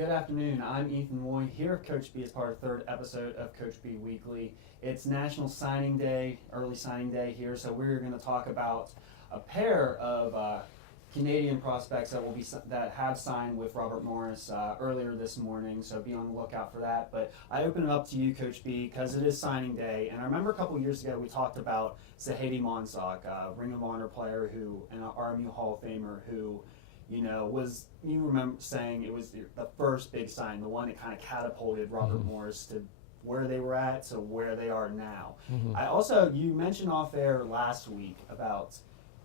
Good afternoon. I'm Ethan Moy here at Coach B as part of the third episode of Coach B Weekly. It's National Signing Day, early signing day here, so we're going to talk about a pair of Canadian prospects that have signed with Robert Morris earlier this morning. So be on the lookout for that. But I open it up to you, Coach B, because it is signing day, and I remember a couple years ago we talked about Zahedi Monsauk, Ring of Honor player and an RMU Hall of Famer who, you remember saying it was the first big sign, the one that kind of catapulted Robert Morris to where they were at to where they are now. You mentioned off air last week about,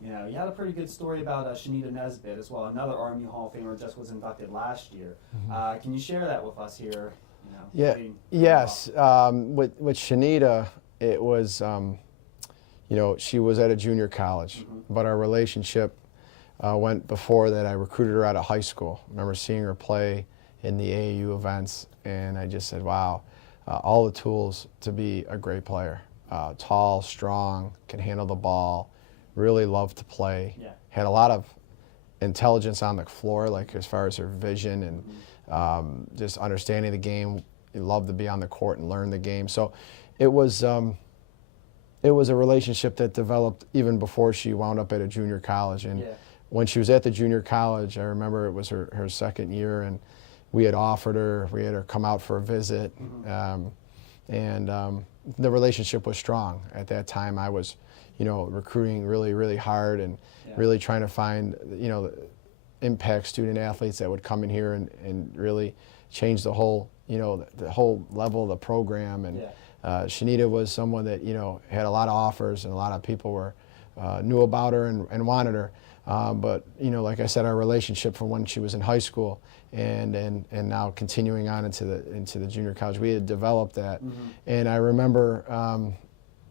you had a pretty good story about Shanita Nesbitt as well, another RMU Hall of Famer, just was inducted last year. Can you share that with us here? Yes. With Shanita, it was, she was at a junior college, but our relationship went before that. I recruited her out of high school. I remember seeing her play in the AAU events, and I just said, wow, all the tools to be a great player. Tall, strong, can handle the ball, really loved to play, had a lot of intelligence on the floor, like as far as her vision and just understanding the game. Loved to be on the court and learn the game. So it was a relationship that developed even before she wound up at a junior college. And when she was at the junior college, I remember it was her second year, and we had offered her, we had her come out for a visit, and the relationship was strong. At that time, I was, recruiting really, really hard and really trying to find, impact student athletes that would come in here and really change the whole, the whole level of the program. And Shanita was someone that, had a lot of offers, and a lot of people knew about her and wanted her. But like I said, our relationship from when she was in high school and now continuing on into the junior college, we had developed that. And I remember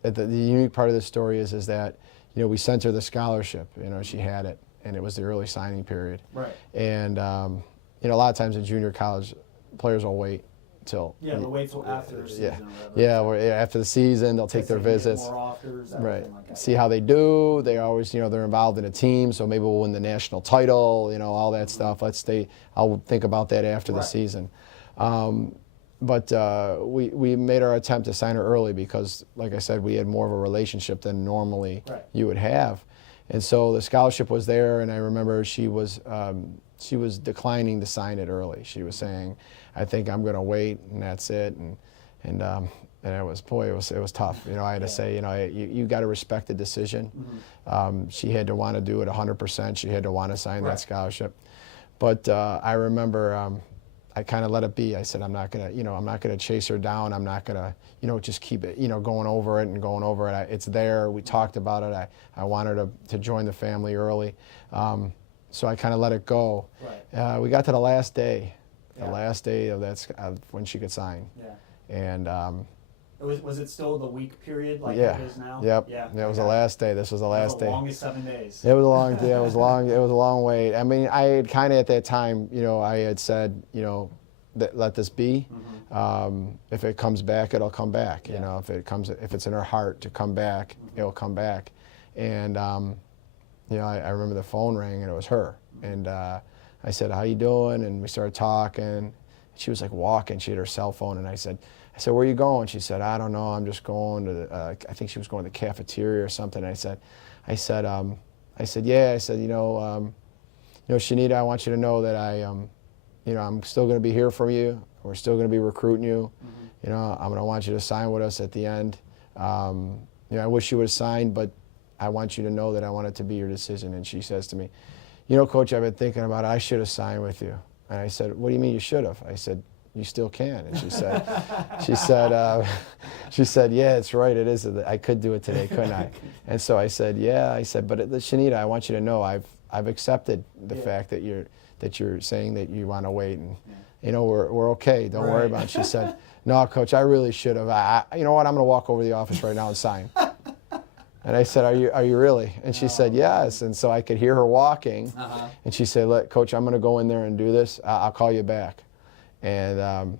that the unique part of the story is that we sent her the scholarship. She had it, and it was the early signing period. Right. And a lot of times in junior college, players will wait till they'll wait till after the season. After the season, they'll take their visits. More offers, right. Like that. See how they do. They always, they're involved in a team, so maybe we'll win the national title. All that stuff. I'll think about that after the season. But we made our attempt to sign her early because, like I said, we had more of a relationship than normally you would have. And so the scholarship was there, and I remember she was declining to sign it early. She was saying, I think I'm going to wait, and that's it. And it was tough. I had to say, you got to respect the decision. She had to want to do it 100%. She had to want to sign that scholarship. But I remember I kind of let it be. I said, I'm not gonna chase her down. I'm not gonna, just keep it, going over it. It's there. We talked about it. I wanted her to join the family early. So I kind of let it go. Right. We got to the last day. The last day of when she could sign. And was it still the week period like it is now? Yep. It was the last day. This was the last day. The longest 7 days. It was a long day. It was long. It was a long wait. I mean, I had kind of at that time, I had said, let this be. If it comes back, it'll come back. If it's in her heart to come back, it'll come back. And I remember the phone rang, and it was her. And I said, how you doing? And we started talking. She was like walking. She had her cell phone, and I said, where are you going? She said, I don't know. I'm just going to I think she was going to the cafeteria or something. I said, yeah. I said, Shanita, I want you to know that I'm still going to be here for you. We're still going to be recruiting you. I'm going to want you to sign with us at the end. I wish you would have signed, but I want you to know that I want it to be your decision. And she says to me, Coach, I've been thinking about it. I should have signed with you. And I said, what do you mean you should have? I said, you still can. And she said, yeah, it's right. It is. I could do it today, couldn't I? And so I said, yeah. I said, but Shanita, I want you to know I've accepted the fact that you're saying that you want to wait, and we're okay. Don't worry about it. She said, no, Coach, I really should have. You know what? I'm going to walk over to the office right now and sign. And I said, are you really? And she said, yes. And so I could hear her walking. And she said, Coach, I'm going to go in there and do this. I'll call you back. And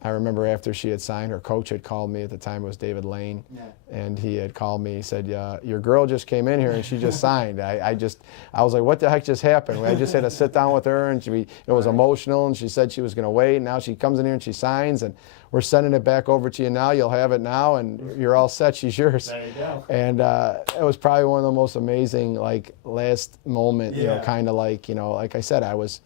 I remember after she had signed, her coach had called me. At the time it was David Lane, Yeah. and he had called me. He said, your girl just came in here and she just signed. I was like, what the heck just happened? I just had to sit down with her, and it was emotional, and she said she was going to wait. Now she comes in here and she signs, and we're sending it back over to you now. You'll have it now, and you're all set. She's yours. There you go. And it was probably one of the most amazing, like, last moment, you know, kind of like, you know, like I said, I was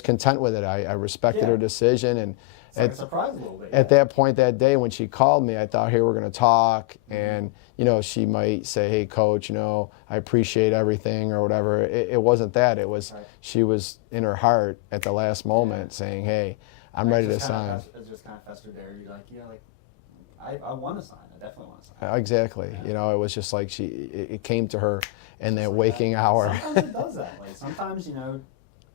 content with it. I respected her decision, and it's like a surprise a little bit. At that point that day when she called me, I thought, hey, we're going to talk, and, you know, she might say, hey, coach, you know, I appreciate everything or whatever. It wasn't that. It was, she was in her heart at the last moment saying, hey, I'm ready to sign. It's just kind of festered there. You're like, yeah, like, I want to sign. I definitely want to sign. Exactly. Yeah. You know, it was just like it came to her in that waking hour. Sometimes it does that. Like, sometimes, you know,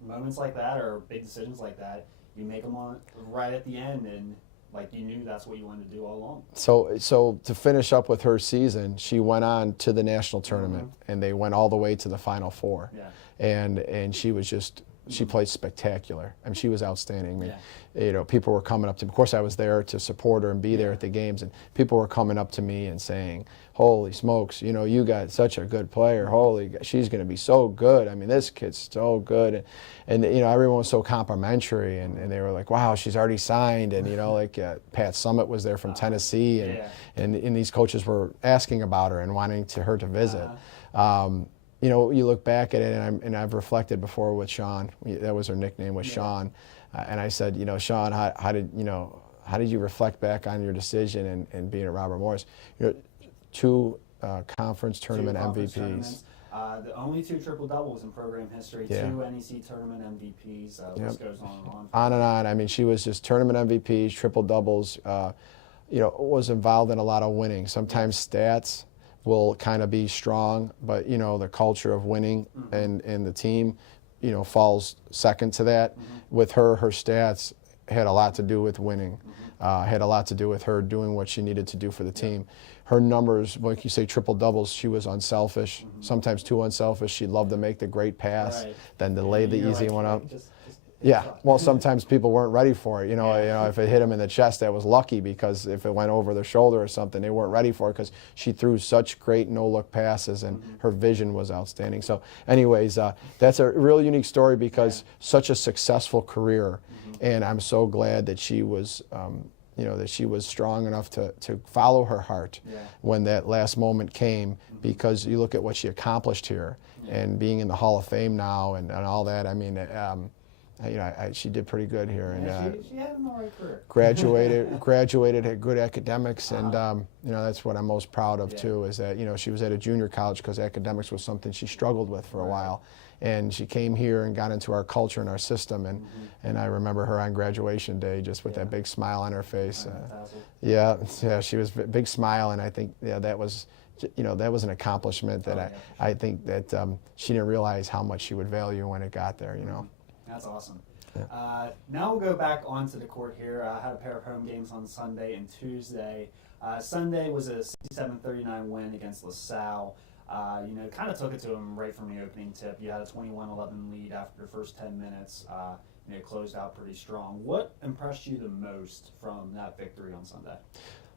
moments like that or big decisions like that, you make them on right at the end, and like you knew that's what you wanted to do all along. So to finish up with her season, she went on to the national tournament, and they went all the way to the Final Four. Yeah. And she was just, she played spectacular. I mean, she was outstanding. I mean, you know, people were coming up to me. Of course, I was there to support her and be there at the games, and people were coming up to me and saying, holy smokes, you know, you got such a good player. Holy, she's going to be so good. I mean, this kid's so good. And you know, everyone was so complimentary, and they were like, wow, she's already signed. And, you know, like Pat Summitt was there from Tennessee, and these coaches were asking about her and wanting her to visit. You know, you look back at it, and I've reflected before with Sean. That was her nickname, was Sean. And I said, you know, Sean, how did you reflect back on your decision and being at Robert Morris? You know, two conference tournament MVPs. The only 2 triple doubles in program history. 2 NEC tournament MVPs. List goes on and on. On and on. I mean, she was just tournament MVPs, triple doubles. You know, was involved in a lot of winning. Sometimes stats will kind of be strong, but you know, the culture of winning and the team, you know, falls second to that. With her stats had a lot to do with winning. Had a lot to do with her doing what she needed to do for the team. Her numbers, like you say, triple doubles, she was unselfish, sometimes too unselfish. She loved to make the great pass, then to lay the easy one up. Yeah, well, sometimes people weren't ready for it. You know, if it hit them in the chest, that was lucky, because if it went over their shoulder or something, they weren't ready for it, because she threw such great no-look passes, and her vision was outstanding. So anyways, that's a real unique story, because such a successful career, and I'm so glad that she was, you know, that she was strong enough to follow her heart when that last moment came, because you look at what she accomplished here, and being in the Hall of Fame now and all that. I mean, you know, she did pretty good here, and she had an all right career. graduated, had good academics, and you know, that's what I'm most proud of too. Is that, you know, she was at a junior college because academics was something she struggled with for a while, and she came here and got into our culture and our system, and I remember her on graduation day just with that big smile on her face. She was a big smile, and I think that was, you know, that was an accomplishment that I think that she didn't realize how much she would value when it got there. You know. That's awesome. Now we'll go back onto the court here. I had a pair of home games on Sunday and Tuesday. Sunday was a 67-39 win against LaSalle. You know, kind of took it to them right from the opening tip. You had a 21-11 lead after the first 10 minutes. You know, closed out pretty strong. What impressed you the most from that victory on Sunday?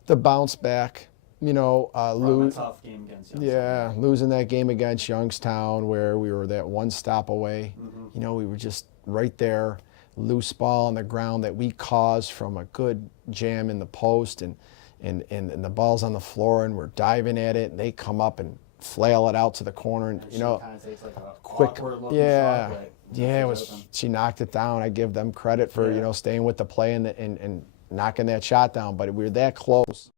The bounce back. You know, from a tough game against Youngstown. Losing that game against Youngstown, where we were that one stop away. You know, we were just right there, loose ball on the ground that we caused from a good jam in the post, and the ball's on the floor, and we're diving at it, and they come up and flail it out to the corner, and you know, kind of takes like a quick, shot, but it was. She knocked it down. I give them credit for you know, staying with the play and knocking that shot down, but we were that close.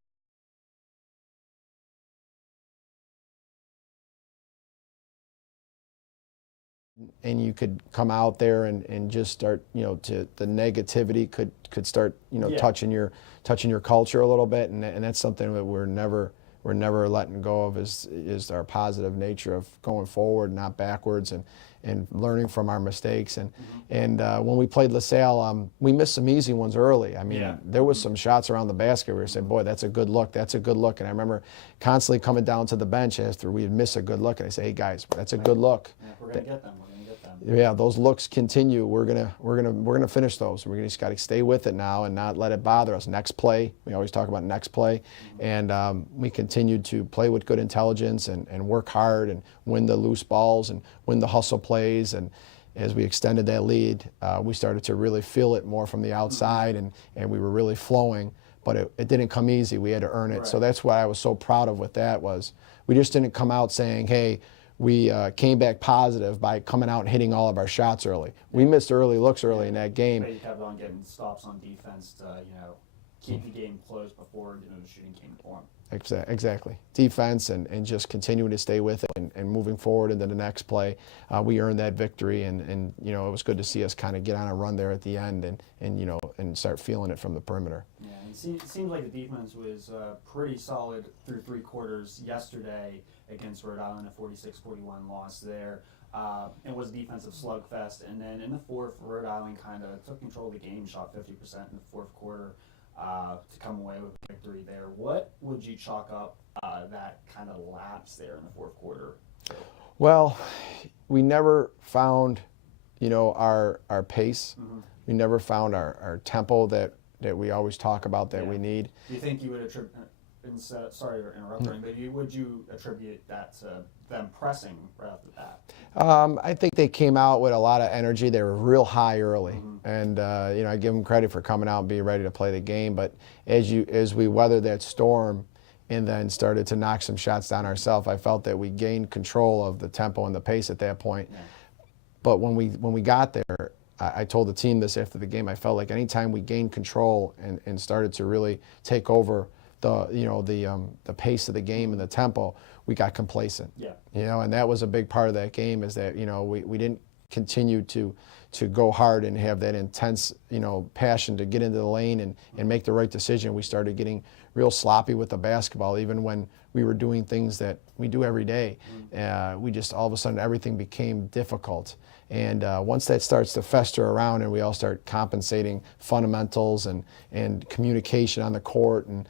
And you could come out there and just start, you know, the negativity could start, you know, touching your culture a little bit, and that's something that we're never letting go of, is our positive nature of going forward, not backwards, and learning from our mistakes. And when we played LaSalle, we missed some easy ones early. I mean, there was some shots around the basket where we said, boy, that's a good look, and I remember constantly coming down to the bench after we'd miss a good look, and I say, hey guys, that's a good look. Yeah, we're gonna get them. We're gonna get them. Yeah, those looks continue. We're gonna finish those. We're just got to stay with it now and not let it bother us. Next play, we always talk about next play, and we continued to play with good intelligence and work hard and win the loose balls and win the hustle plays. And as we extended that lead, we started to really feel it more from the outside, and we were really flowing. But it didn't come easy. We had to earn it. Right. So that's what I was so proud of with that was we just didn't come out saying, hey, we came back positive by coming out and hitting all of our shots early. We missed early looks early in that game. But you kept on getting stops on defense to, keep the game close before, the shooting came to form. Exactly. Defense and just continuing to stay with it and moving forward into the next play. We earned that victory, and it was good to see us kind of get on a run there at the end and start feeling it from the perimeter. Yeah, and it seemed like the defense was pretty solid through 3 quarters yesterday against Rhode Island, a 46-41 loss there. It was a defensive slugfest, and then in the fourth, Rhode Island kind of took control of the game, shot 50% in the fourth quarter to come away with a victory there. What would you chalk up that kind of lapse there in the fourth quarter? Well, we never found, our pace. Mm-hmm. We never found our tempo that we always talk about that we need. Do you think you would attribute, sorry to interrupt, but would you attribute that to them pressing right off the bat? I think they came out with a lot of energy. They were real high early, and I give them credit for coming out and being ready to play the game. But as we weathered that storm and then started to knock some shots down ourselves, I felt that we gained control of the tempo and the pace at that point. Yeah. But when we got there, I told the team this after the game. I felt like anytime we gained control and started to really take over the pace of the game and the tempo, we got complacent. Yeah. And that was a big part of that game is that we didn't continue to go hard and have that intense passion to get into the lane and make the right decision. We started getting real sloppy with the basketball, even when we were doing things that we do every day. We just all of a sudden everything became difficult. And once that starts to fester around and we all start compensating fundamentals and communication on the court and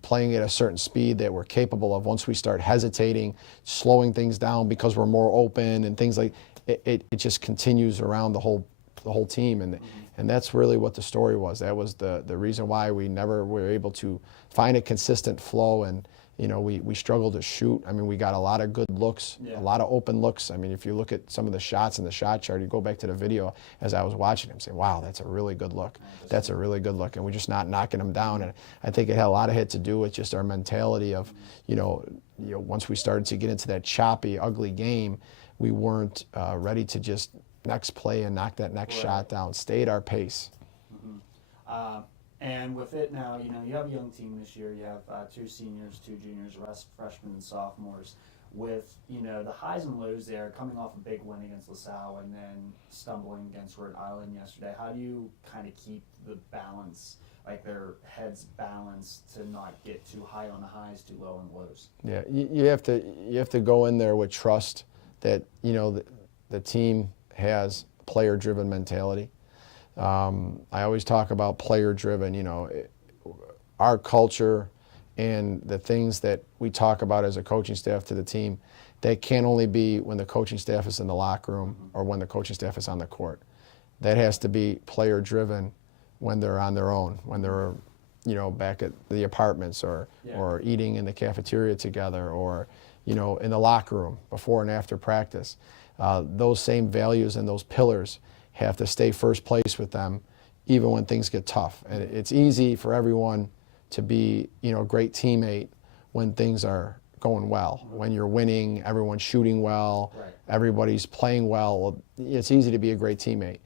playing at a certain speed that we're capable of, once we start hesitating, slowing things down because we're more open and things like it just continues around the whole team. And that's really what the story was. That was the reason why we never were able to find a consistent flow, and we struggled to shoot. I mean, we got a lot of good looks, a lot of open looks. I mean, if you look at some of the shots in the shot chart, you go back to the video as I was watching them, saying, wow, that's a really good look. That's a really good look. And we're just not knocking them down. And I think it had a lot of it to do with just our mentality of, once we started to get into that choppy, ugly game, we weren't ready to just next play and knock that next shot down. Stay at our pace. And with it now, you have a young team this year. You have 2 seniors, 2 juniors, the rest freshmen and sophomores. With the highs and lows there, coming off a big win against LaSalle and then stumbling against Rhode Island yesterday, how do you kind of keep the balance, like their heads balanced, to not get too high on the highs, too low on the lows? Yeah, you have to go in there with trust that the team has player-driven mentality. I always talk about player-driven. Our culture and the things that we talk about as a coaching staff to the team, they can't only be when the coaching staff is in the locker room or when the coaching staff is on the court. That has to be player-driven when they're on their own, when they're back at the apartments or eating in the cafeteria together or in the locker room before and after practice. Those same values and those pillars have to stay first place with them even when things get tough. And it's easy for everyone to be a great teammate when things are going well. When you're winning, everyone's shooting well, everybody's playing well. It's easy to be a great teammate.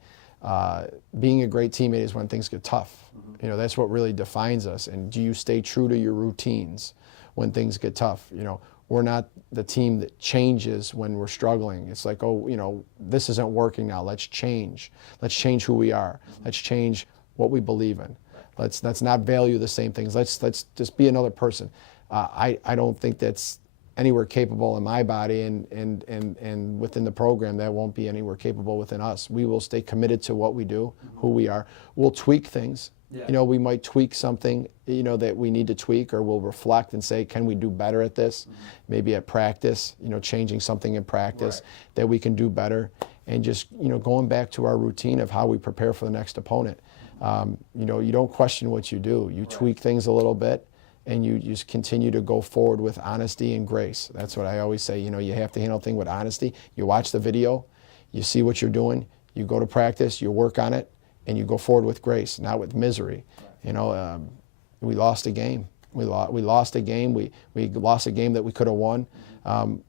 Being a great teammate is when things get tough. That's what really defines us. And do you stay true to your routines when things get tough? We're not the team that changes when we're struggling. It's like, this isn't working now. Let's change. Let's change who we are. Let's change what we believe in. Let's not value the same things. Let's just be another person. I don't think that's anywhere capable in my body and within the program that won't be anywhere capable within us. We will stay committed to what we do, who we are. We'll tweak things. Yeah. You know, we might tweak something, you know, that we need to tweak, or we'll reflect and say, can we do better at this? Maybe at practice, you know, changing something in practice that we can do better, and just, you know, going back to our routine of how we prepare for the next opponent. You know, you don't question what you do. You tweak things a little bit, and you just continue to go forward with honesty and grace. That's what I always say. You know, you have to handle things with honesty. You watch the video, you see what you're doing, you go to practice, you work on it, and you go forward with grace, not with misery. You know, we lost a game. We lost a game. We lost a game that we could have won.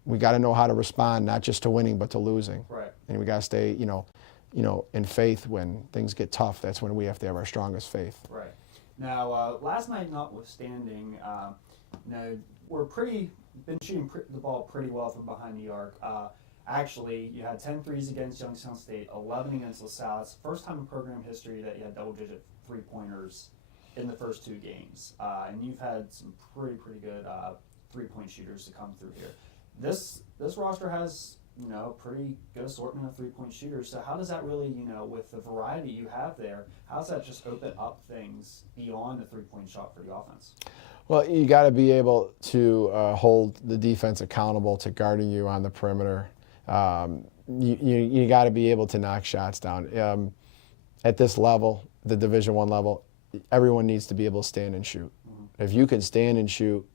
We got to know how to respond, not just to winning, but to losing. Right. And we got to stay, you know, in faith when things get tough. That's when we have to have our strongest faith. Right. Now, last night notwithstanding, you know, been shooting the ball pretty well from behind the arc. Actually, you had 10 threes against Youngstown State, 11 against LaSalle. It's the first time in program history that you had double-digit three-pointers in the first 2 games. And you've had some pretty good three-point shooters to come through here. This roster has, you know, pretty good assortment of three-point shooters. So how does that really, you know, with the variety you have there, how does that just open up things beyond the three-point shot for the offense? Well, you got to be able to hold the defense accountable to guarding you on the perimeter. You got to be able to knock shots down. At this level, the Division I level, everyone needs to be able to stand and shoot. If you can stand and shoot,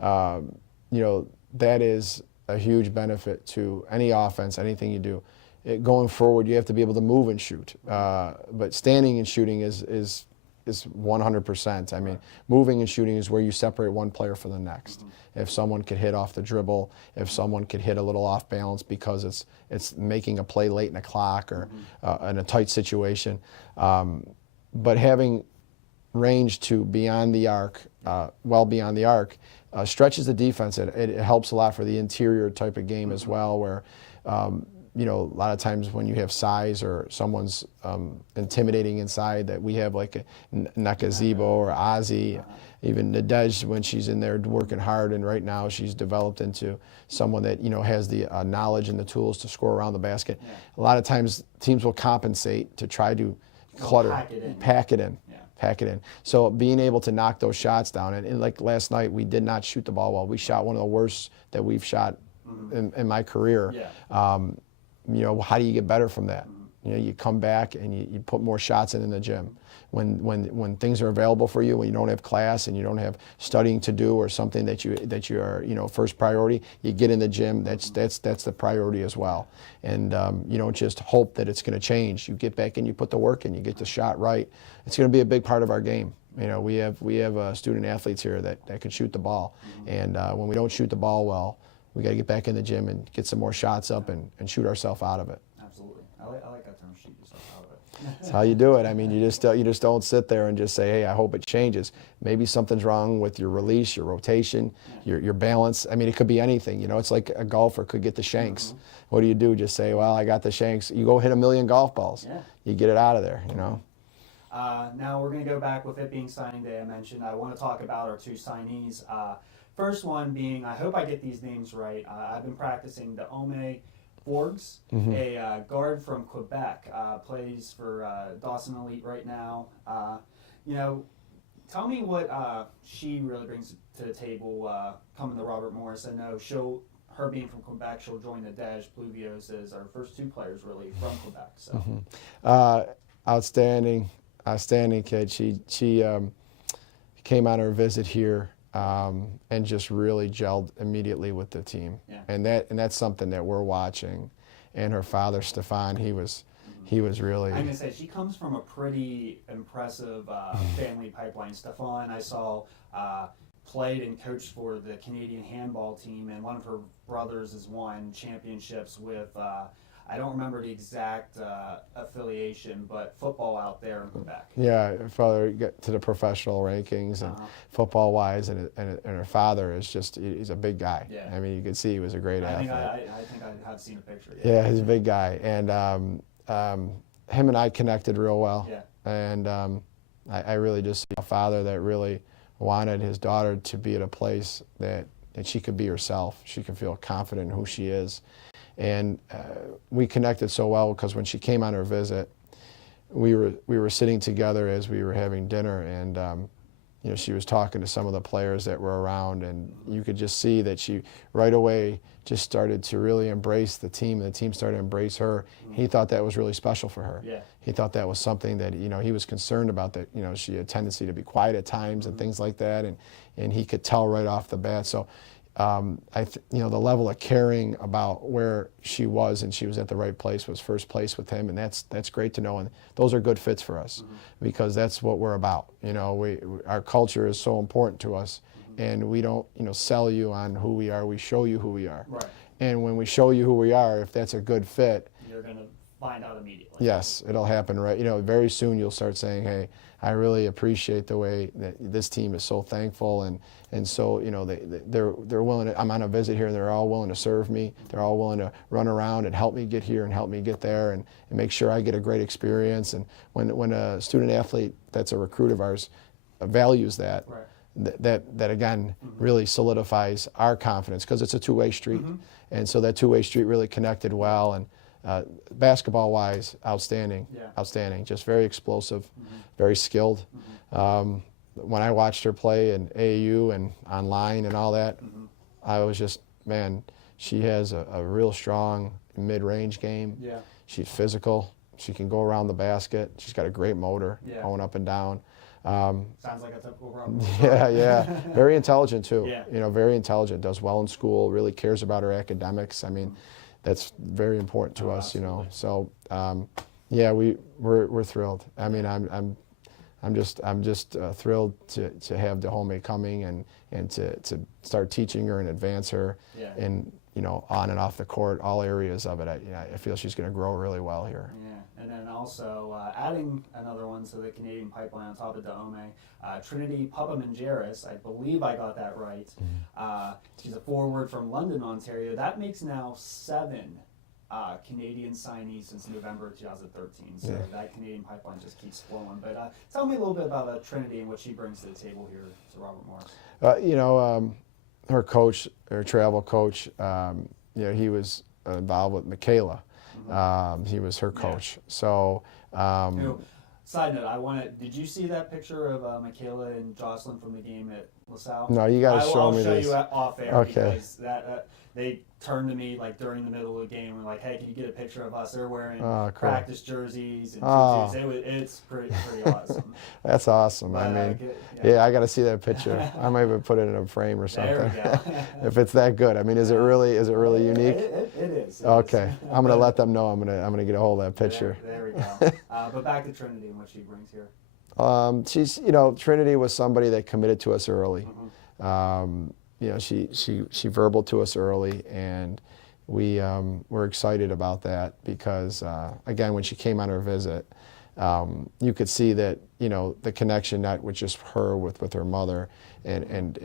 you know, that is a huge benefit to any offense, anything you do. Going forward, you have to be able to move and shoot. But standing and shooting is 100%. I mean, moving and shooting is where you separate one player from the next. If someone could hit off the dribble, if someone could hit a little off balance because it's making a play late in the clock or in a tight situation. But having range to beyond the arc, well beyond the arc, stretches the defense. It helps a lot for the interior type of game as well, where you know, a lot of times when you have size or someone's intimidating inside, that we have like a Nakazebo or Ozzy, even Nadej when she's in there working hard, and right now she's developed into someone that, you know, has the knowledge and the tools to score around the basket. A lot of times teams will compensate to try to clutter, pack it in. So being able to knock those shots down, and like last night, we did not shoot the ball well. We shot one of the worst that we've shot in my career. You know, how do you get better from that? You know, you come back and you put more shots in the gym. When things are available for you, when you don't have class and you don't have studying to do or something that you are, you know, first priority, you get in the gym. That's the priority as well. And you don't just hope that it's going to change. You get back and you put the work in. You get the shot right. It's going to be a big part of our game. You know, we have student athletes here that can shoot the ball, and when we don't shoot the ball well, we got to get back in the gym and get some more shots up and shoot ourselves out of it. Absolutely. I like that term, shoot yourself out of it. That's how you do it. I mean, you just don't sit there and just say, hey, I hope it changes. Maybe something's wrong with your release, your rotation, your balance. I mean, it could be anything. You know, it's like a golfer could get the shanks. What do? Just say, well, I got the shanks. You go hit 1,000,000 golf balls. You get it out of there, you know. Now we're going to go back with it being signing day. I mentioned I want to talk about our 2 signees. First one being, I hope I get these names right. I've been practicing the Ome Borgs, a guard from Quebec, plays for Dawson Elite right now. You know, tell me what she really brings to the table coming to Robert Morris. I know her being from Quebec, she'll join the Dej Pluvios as our first 2 players really from Quebec. So outstanding kid. She came on her visit here. And just really gelled immediately with the team, and that's something that we're watching. And her father, Stefan, he was really. I'm gonna say she comes from a pretty impressive family pipeline. Stefan, I saw played and coached for the Canadian handball team, and one of her brothers has won championships with. I don't remember the exact affiliation, but football out there in Quebec. Yeah, her father got to the professional rankings and football-wise, and her father is he's a big guy. I mean, you could see he was a great athlete. I think I have seen a picture. Yeah, he's a big guy, and him and I connected real well. And I really just see a father that really wanted his daughter to be at a place that that she could be herself. She could feel confident in who she is. And we connected so well because when she came on her visit, we were sitting together as we were having dinner, and you know, she was talking to some of the players that were around, and you could just see that she right away just started to really embrace the team, and the team started to embrace her. He thought that was really special for her. Yeah. He thought that was something that, you know, he was concerned about, that, you know, she had a tendency to be quiet at times and things like that, and he could tell right off the bat. So you know, the level of caring about where she was, and she was at the right place, was first place with him, and that's great to know. And those are good fits for us, because that's what we're about. You know, our culture is so important to us, and we don't, you know, sell you on who we are. We show you who we are. Right. And when we show you who we are, if that's a good fit, You're gonna find out immediately. yes, it'll happen. Right. You know, very soon you'll start saying, hey, I really appreciate the way that this team is so thankful, and so, you know, they're willing to, I'm on a visit here, and they're all willing to serve me. They're all willing to run around and help me get here and help me get there, and make sure I get a great experience. And when a student athlete that's a recruit of ours values that, Right. that again really solidifies our confidence, because it's a two-way street. And so that two-way street really connected well. And basketball-wise, outstanding, outstanding, just very explosive, very skilled. When I watched her play in AAU and online and all that, I was just, man, she has a real strong mid-range game. Yeah. She's physical. She can go around the basket. She's got a great motor, going up and down. Sounds like a typical problem. Yeah. Very intelligent too. Yeah. You know, very intelligent. Does well in school. Really cares about her academics. I mean, that's very important to us. Absolutely. You know. So, yeah, we're thrilled. I mean, I'm just thrilled to have Dahomey coming, and to start teaching her and advance her in, you know, on and off the court, all areas of it. I feel she's going to grow really well here. Yeah, and then also adding another one to the Canadian pipeline on top of Dahomey, Trinity Pupamangeris, I believe I got that right. She's a forward from London, Ontario. That makes now 7 Canadian signees since November 2013. So that Canadian pipeline just keeps flowing. But tell me a little bit about Trinity and what she brings to the table here to Robert Morris. You know, her coach, her travel coach, you know, he was involved with Michaela. He was her coach. So, You know, side note, did you see that picture of Michaela and Jocelyn from the game at LaSalle? no, you got to show me I'll show this. you off air, Okay. because they turned to me like during the middle of the game and like, hey, can you get a picture of us? They're wearing Oh, cool. practice jerseys and Oh. tutus. It's pretty awesome. That's awesome. I But, mean, yeah, I got to see that picture. I might even put it in a frame or something. There we go. If it's that good. I mean, is it really unique? It is. Okay, I'm gonna let them know. I'm gonna get a hold of that picture. There we go. But back to Trinity and what she brings here. She's, you know, Trinity was somebody that committed to us early. You know, she verbal to us early, and we were excited about that because again, when she came on her visit, you could see that, you know, the connection, not with just her, with her mother, and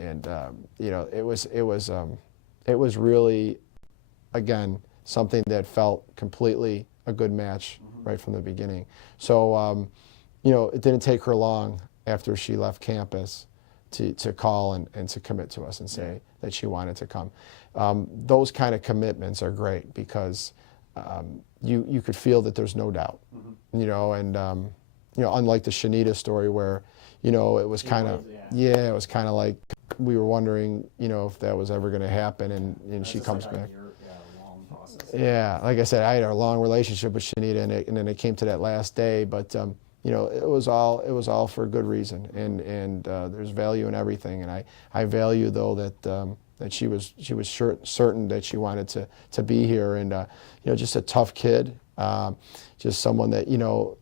you know, it was really, again, something that felt completely a good match right from the beginning. So, you know, it didn't take her long after she left campus to call and to commit to us and say that she wanted to come. Those kind of commitments are great because you could feel that there's no doubt, you know, and you know, unlike the Shanita story where, you know, it was kind of, it was kind of like we were wondering, you know, if that was ever going to happen, and she comes back. Long process. Yeah, like I said, I had a long relationship with Shanita, and then it came to that last day, but you know, it was all for a good reason, and there's value in everything, and I value though that she was certain that she wanted to be here, and you know, just a tough kid, just someone that, you know,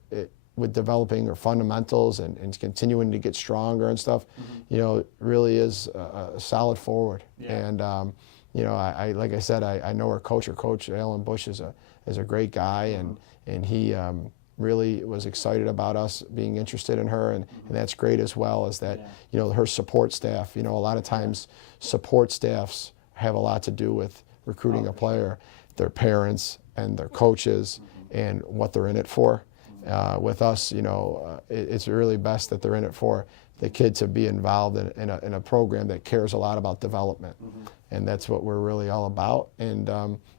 with developing her fundamentals and continuing to get stronger and stuff, you know, really is a solid forward. And you know, I like I said, I know her coach. Her coach, Alan Bush, is a great guy, and he really was excited about us being interested in her, and that's great, as well as that, you know, her support staff. You know, a lot of times support staffs have a lot to do with recruiting a player, their parents and their coaches, and what they're in it for. With us, it's really best that they're in it for the kid to be involved in a program that cares a lot about development. And that's what we're really all about. And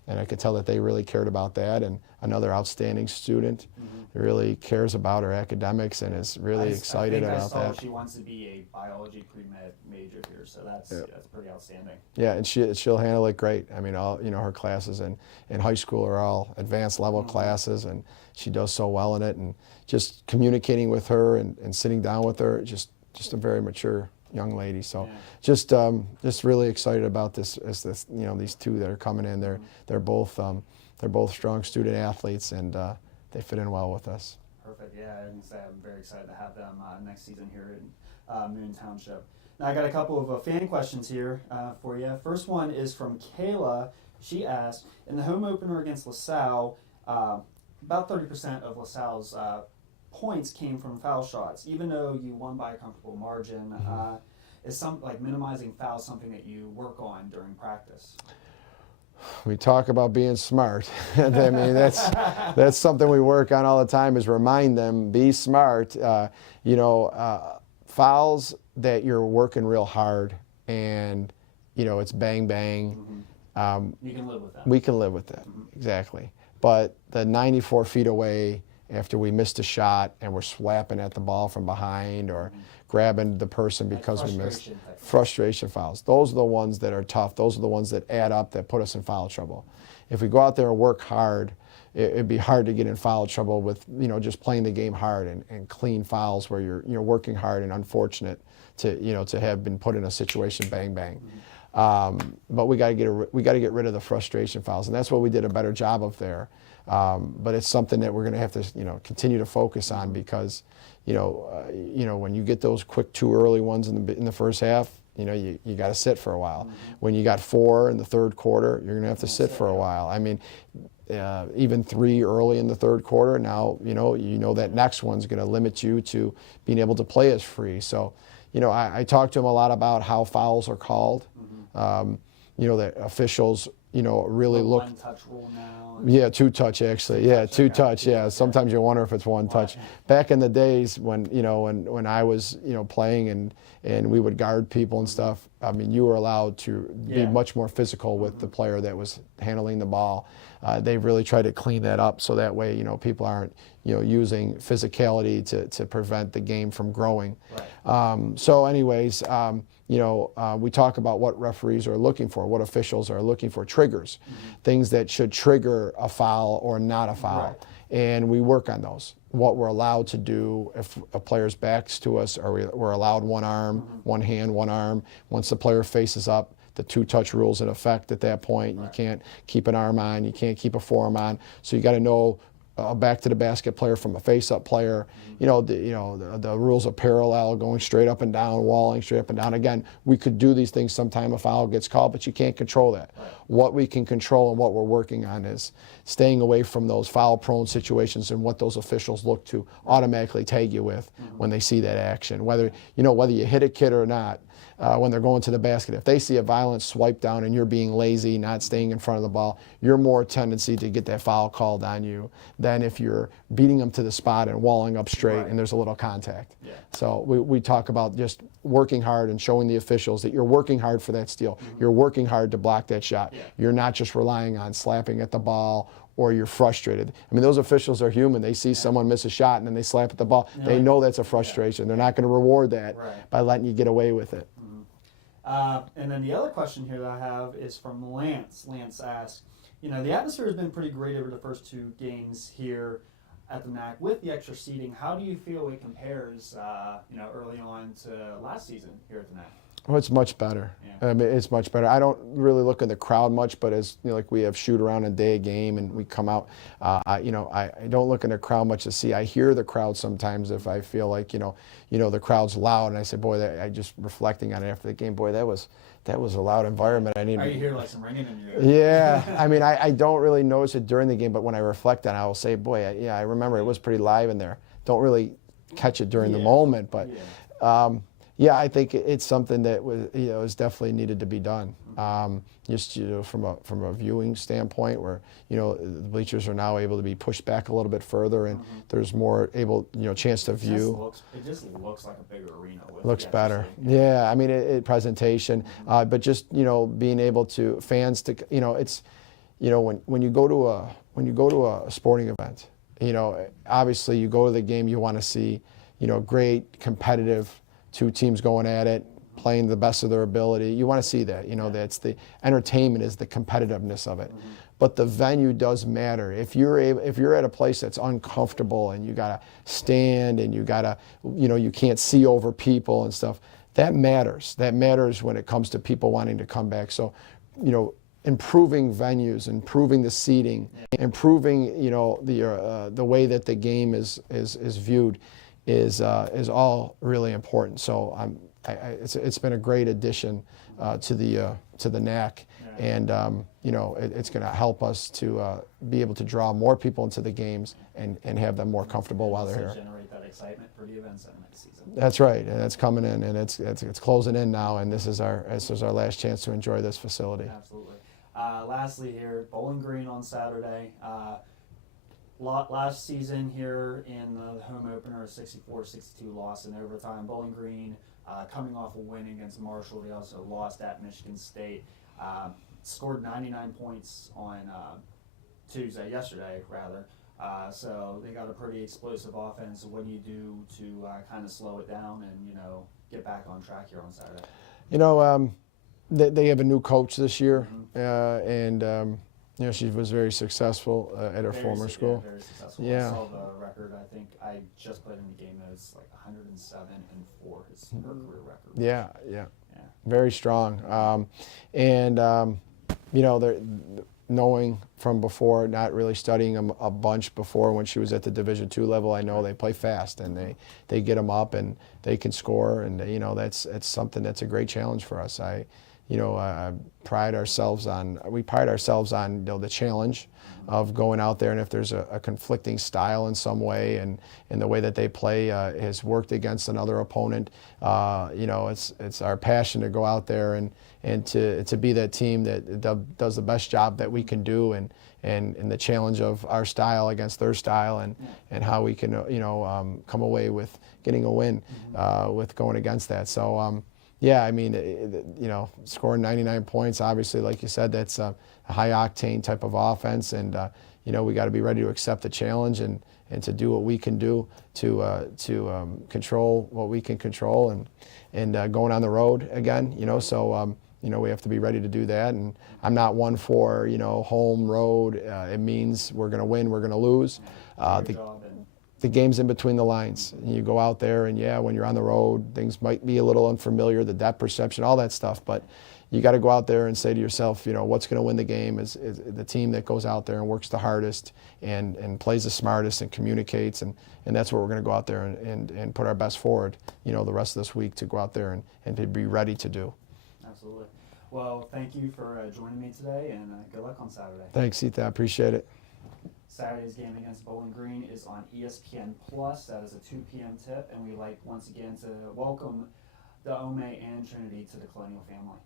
I could tell that they really cared about that. And another outstanding student really cares about her academics and is really excited about that. I saw she wants to be a biology pre-med major here, so that's pretty outstanding. Yeah, and she'll handle it great. I mean, her classes in high school are all advanced level classes, and she does so well in it. And just communicating with her and sitting down with her, just a very mature young lady. So just really excited about this these two that are coming in. They're both strong student athletes, and they fit in well with us. Perfect. Yeah, and I'm very excited to have them next season here in Moon Township. Now I got a couple of fan questions here for you. First one is from Kayla. She asked, in the home opener against LaSalle, about 30% of LaSalle's points came from foul shots, even though you won by a comfortable margin. Is minimizing fouls something that you work on during practice? We talk about being smart. I mean, that's something we work on all the time, is remind them, be smart. Fouls that you're working real hard and, it's bang, bang. You can live with that. We can live with that, exactly. But the 94 feet away after we missed a shot and we're slapping at the ball from behind or grabbing the person because we missed. Frustration fouls. Those are the ones that are tough. Those are the ones that add up, that put us in foul trouble. If we go out there and work hard, it'd be hard to get in foul trouble with, just playing the game hard and clean fouls where you're working hard and unfortunate to have been put in a situation, bang, bang. But we got to get rid of the frustration fouls, and that's what we did a better job of there. But it's something that we're going to have to continue to focus on, because when you get those quick two early ones in the first half, you got to sit for a while. When you got 4 in the third quarter, you're going to have to sit for a while. I mean, even 3 early in the third quarter, now that next one's going to limit you to being able to play as free. So, I talk to them a lot about how fouls are called. That officials really look. One touch rule now. Yeah, 2 touch actually. Yeah, 2 touch. Yeah, sometimes you wonder if it's 1 touch. Back in the days when when I was playing and we would guard people and stuff, I mean, you were allowed to be much more physical with the player that was handling the ball. They really tried to clean that up so that way people aren't using physicality to prevent the game from growing. Right. So anyways. We talk about what referees are looking for, what officials are looking for, triggers, things that should trigger a foul or not a foul. Right. And we work on those. What we're allowed to do if a player's back's to us, or we're allowed one arm, one hand, one arm. Once the player faces up, the 2-touch rule's in effect at that point. You can't keep an arm on, you can't keep a forearm on. So you got to know a back to the basket player from a face-up player. The rules of parallel, going straight up and down, walling straight up and down. Again, we could do these things sometime a foul gets called, but you can't control that. Right. What we can control and what we're working on is staying away from those foul-prone situations and what those officials look to automatically tag you with when they see that action. Whether you hit a kid or not, when they're going to the basket. If they see a violent swipe down and you're being lazy, not staying in front of the ball, you're more tendency to get that foul called on you than if you're beating them to the spot and walling up straight and there's a little contact. Yeah. So we talk about just working hard and showing the officials that you're working hard for that steal. You're working hard to block that shot. Yeah. You're not just relying on slapping at the ball or you're frustrated. I mean, those officials are human. They see someone miss a shot and then they slap at the ball. Yeah. They know that's a frustration. They're not going to reward that by letting you get away with it. And then the other question here that I have is from Lance. Lance asks, the atmosphere has been pretty great over the first 2 games here at the MAC with the extra seating. How do you feel it compares, early on to last season here at the MAC? Oh, it's much better. Yeah. I mean, it's much better. I don't really look at the crowd much, but as like we have shoot around a day game and we come out, I don't look in the crowd much to see. I hear the crowd sometimes if I feel like the crowd's loud, and I say, boy, I just reflecting on it after the game, boy, that was a loud environment. You hear like some ringing in your ear? Yeah, I mean, I don't really notice it during the game, but when I reflect on it, I will say, boy, I remember it was pretty live in there. Don't really catch it during the moment, but. Yeah, I think it's something that was, is definitely needed to be done. Just from a viewing standpoint, where the bleachers are now able to be pushed back a little bit further, and there's more chance to view. It just looks like a bigger arena. Looks better. Yeah, I mean, presentation, but just being able to fans to it's when you go to a sporting event, obviously you go to the game, you want to see great competitive two teams going at it, playing the best of their ability. You want to see that. That's the entertainment, is the competitiveness of it. But the venue does matter. If you're at a place that's uncomfortable and you gotta stand and you gotta you can't see over people and stuff, that matters. That matters when it comes to people wanting to come back. So improving venues, improving the seating, improving the way that the game is viewed is all really important. So it's been a great addition to the NAC, and it's going to help us to be able to draw more people into the games and have them more comfortable while they're here. Generate that excitement for the events in next season. That's right, and it's coming in, and it's closing in now, and this is our last chance to enjoy this facility. Absolutely. Lastly, here, Bowling Green on Saturday. Last season here in the home opener, a 64-62 loss in overtime. Bowling Green coming off a win against Marshall. They also lost at Michigan State. Scored 99 points on yesterday rather. So they got a pretty explosive offense. What do you do to kind of slow it down and get back on track here on Saturday? They have a new coach this year, and she was very successful at her former school. Yeah, very successful. Yeah. I saw the record. I think I just put in the game notes, like 107-4 is her career record. Yeah. Very strong. They're knowing from before, not really studying them a bunch before when she was at the Division II level. I know they play fast and they get them up and they can score, and that's something that's a great challenge for us. We pride ourselves on the challenge of going out there, and if there's a conflicting style in some way, and the way that they play has worked against another opponent, it's our passion to go out there and to be that team that does the best job that we can do, and the challenge of our style against their style, and how we can come away with getting a win with going against that. So. Yeah, I mean, scoring 99 points, obviously, like you said, that's a high-octane type of offense, and, we got to be ready to accept the challenge and to do what we can do to control what we can control, and going on the road again, so, we have to be ready to do that, and I'm not one for, home, road. It means we're going to win, we're going to lose. The game's in between the lines. You go out there, and when you're on the road, things might be a little unfamiliar, the depth perception, all that stuff. But you got to go out there and say to yourself, what's going to win the game is the team that goes out there and works the hardest and plays the smartest and communicates, and that's what we're going to go out there and put our best forward, the rest of this week, to go out there and to be ready to do. Absolutely. Well, thank you for joining me today, and good luck on Saturday. Thanks, Ethan. I appreciate it. Saturday's game against Bowling Green is on ESPN+. That is a 2 p.m. tip, and we like once again to welcome the Ome and Trinity to the Colonial family.